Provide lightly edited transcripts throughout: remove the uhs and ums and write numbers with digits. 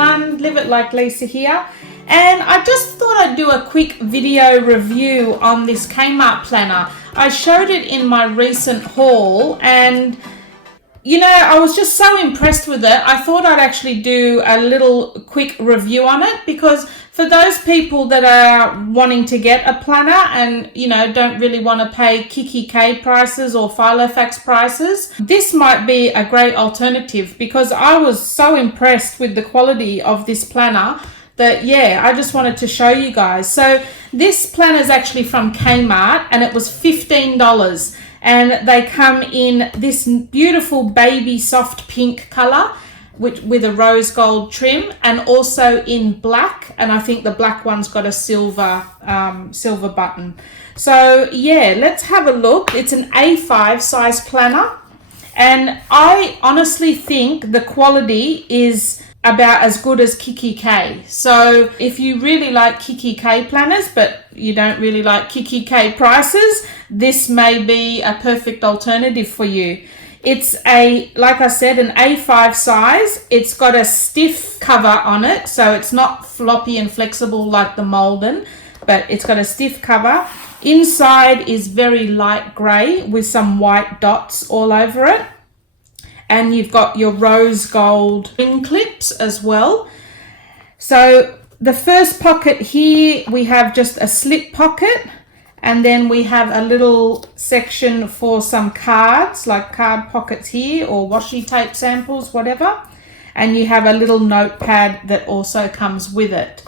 everyone, Live It Like Lisa here, and I just thought I'd do a quick video review on this Kmart planner. I showed it in my recent haul and you know, I was just so impressed with it. I thought I'd actually do a little quick review on it because for those people that are wanting to get a planner and, you know, don't really want to pay Kikki prices or Filofax prices, this might be a great alternative because I was so impressed with the quality of this planner that, yeah, I just wanted to show you guys. So this planner is actually from Kmart and it was $15. And they come in this beautiful baby soft pink color with a rose gold trim, and also in black, and I think the black one's got a silver button. So yeah, let's have a look. It's an A5 size planner, and I honestly think the quality is about as good as Kikki. So if you really like Kikki planners but you don't really like Kikki prices, this may be a perfect alternative for you. It's like I said, an A5 size. It's got a stiff cover on it, so it's not floppy and flexible like the Molden, but it's got a stiff cover. Inside is very light grey with some white dots all over it. And you've got your rose gold ring clips as well. So the first pocket here, we have just a slip pocket, and then we have a little section for some cards, like card pockets here, or washi tape samples, whatever. And you have a little notepad that also comes with it.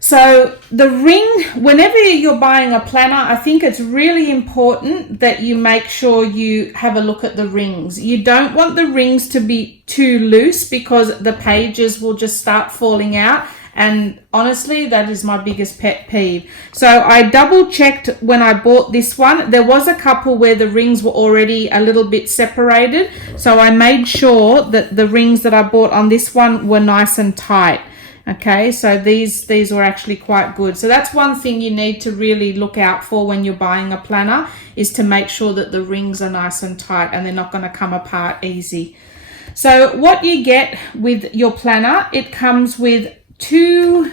So the ring, whenever you're buying a planner, I think it's really important that you make sure you have a look at the rings. You don't want the rings to be too loose because the pages will just start falling out. And honestly, that is my biggest pet peeve. So I double checked when I bought this one. There was a couple where the rings were already a little bit separated. So I made sure that the rings that I bought on this one were nice and tight. Okay, so these were actually quite good. So that's one thing you need to really look out for when you're buying a planner, is to make sure that the rings are nice and tight and they're not going to come apart easy. So what you get with your planner, it comes with three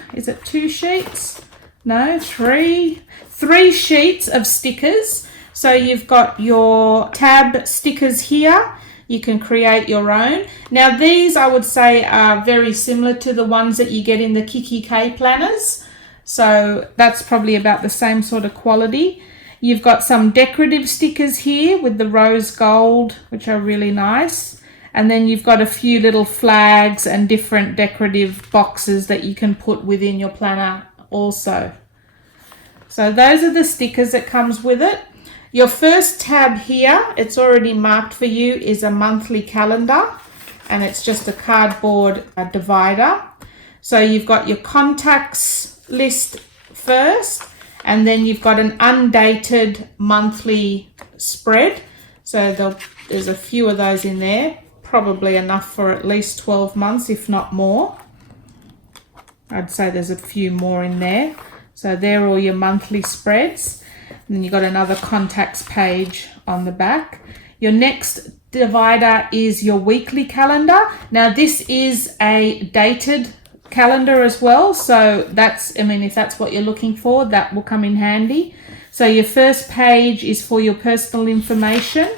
sheets of stickers. So you've got your tab stickers here. You can create your own. Now these, I would say, are very similar to the ones that you get in the Kikki planners. So that's probably about the same sort of quality. You've got some decorative stickers here with the rose gold, which are really nice. And then you've got a few little flags and different decorative boxes that you can put within your planner also. So those are the stickers that comes with it. Your first tab here, it's already marked for you, is a monthly calendar, and it's just a cardboard divider. So you've got your contacts list first, and then you've got an undated monthly spread. So there's a few of those in there, probably enough for at least 12 months, if not more. I'd say there's a few more in there. So they're all your monthly spreads. And then you've got another contacts page on the back. Your next divider is your weekly calendar. Now this is a dated calendar as well. So that's, I mean, if that's what you're looking for, that will come in handy. So your first page is for your personal information.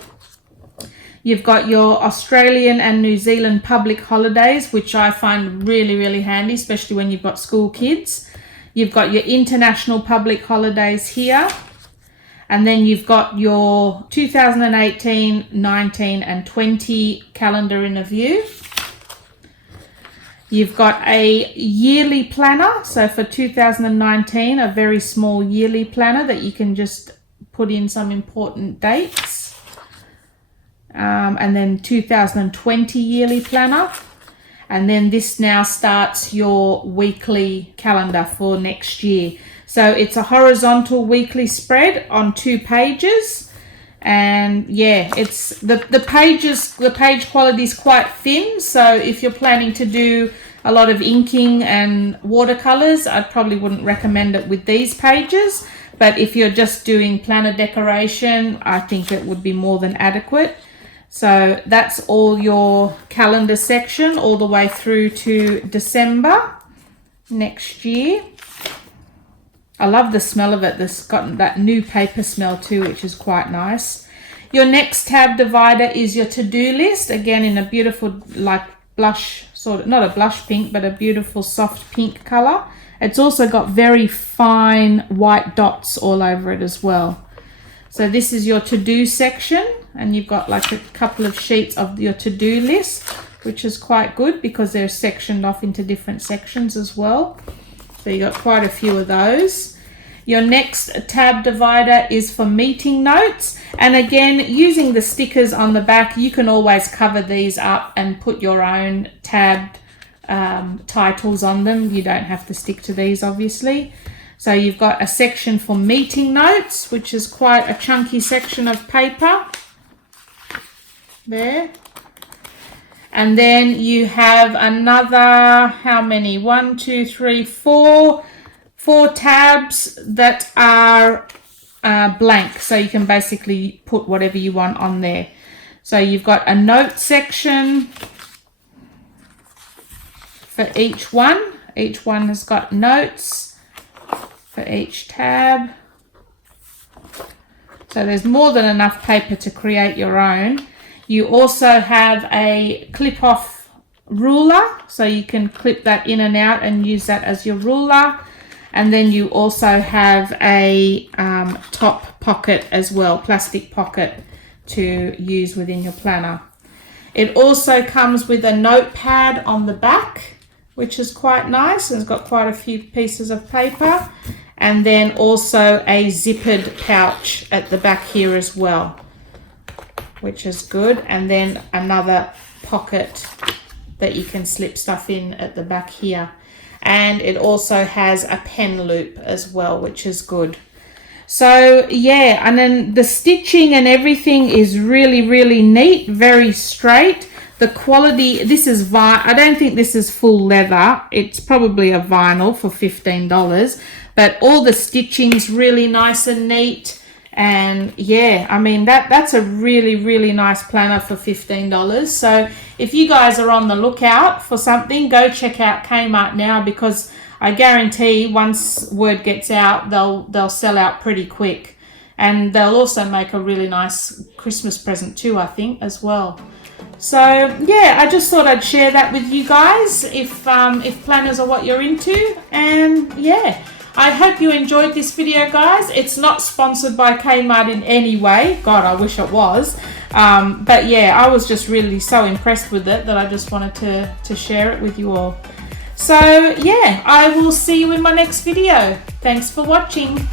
You've got your Australian and New Zealand public holidays, which I find really, really handy, especially when you've got school kids. You've got your international public holidays here. And then you've got your 2018, 19 and 20 calendar in a view. You've got a yearly planner. So for 2019, a very small yearly planner that you can just put in some important dates. And then 2020 yearly planner. And then this now starts your weekly calendar for next year. So it's a horizontal weekly spread on 2 pages. And yeah, it's the page quality is quite thin. So if you're planning to do a lot of inking and watercolors, I probably wouldn't recommend it with these pages. But if you're just doing planner decoration, I think it would be more than adequate. So that's all your calendar section all the way through to December next year. I love the smell of it. This got that new paper smell too, which is quite nice. Your next tab divider is your to-do list, again in a beautiful like blush, sort of, not a blush pink, but a beautiful soft pink color. It's also got very fine white dots all over it as well. So this is your to-do section, and you've got like a couple of sheets of your to-do list, which is quite good because they're sectioned off into different sections as well. So you got quite a few of those. Your next tab divider is for meeting notes. And again, using the stickers on the back, you can always cover these up and put your own tabbed titles on them. You don't have to stick to these, obviously. So you've got a section for meeting notes, which is quite a chunky section of paper there. And then you have another, how many? 1, 2, 3, 4 tabs that are blank. So you can basically put whatever you want on there. So you've got a note section for each one. Each one has got notes for each tab. So there's more than enough paper to create your own. You also have a clip-off ruler, so you can clip that in and out and use that as your ruler. And then you also have a top pocket as well, plastic pocket to use within your planner. It also comes with a notepad on the back, which is quite nice. It's got quite a few pieces of paper. And then also a zippered pouch at the back here as well, which is good. And then another pocket that you can slip stuff in at the back here. And it also has a pen loop as well, which is good. So yeah, and then the stitching and everything is really, really neat, very straight. The quality, this is vinyl. I don't think this is full leather. It's probably a vinyl for $15. But all the stitching's really nice and neat. And yeah, I mean, that's a really, really nice planner for $15. So if you guys are on the lookout for something, go check out Kmart now, because I guarantee once word gets out, they'll sell out pretty quick. And they'll also make a really nice Christmas present too, I think, as well. So yeah, I just thought I'd share that with you guys if planners are what you're into. And yeah, I hope you enjoyed this video, guys. It's not sponsored by Kmart in any way. God, I wish it was. But yeah, I was just really so impressed with it that I just wanted to share it with you all. So yeah, I will see you in my next video. Thanks for watching.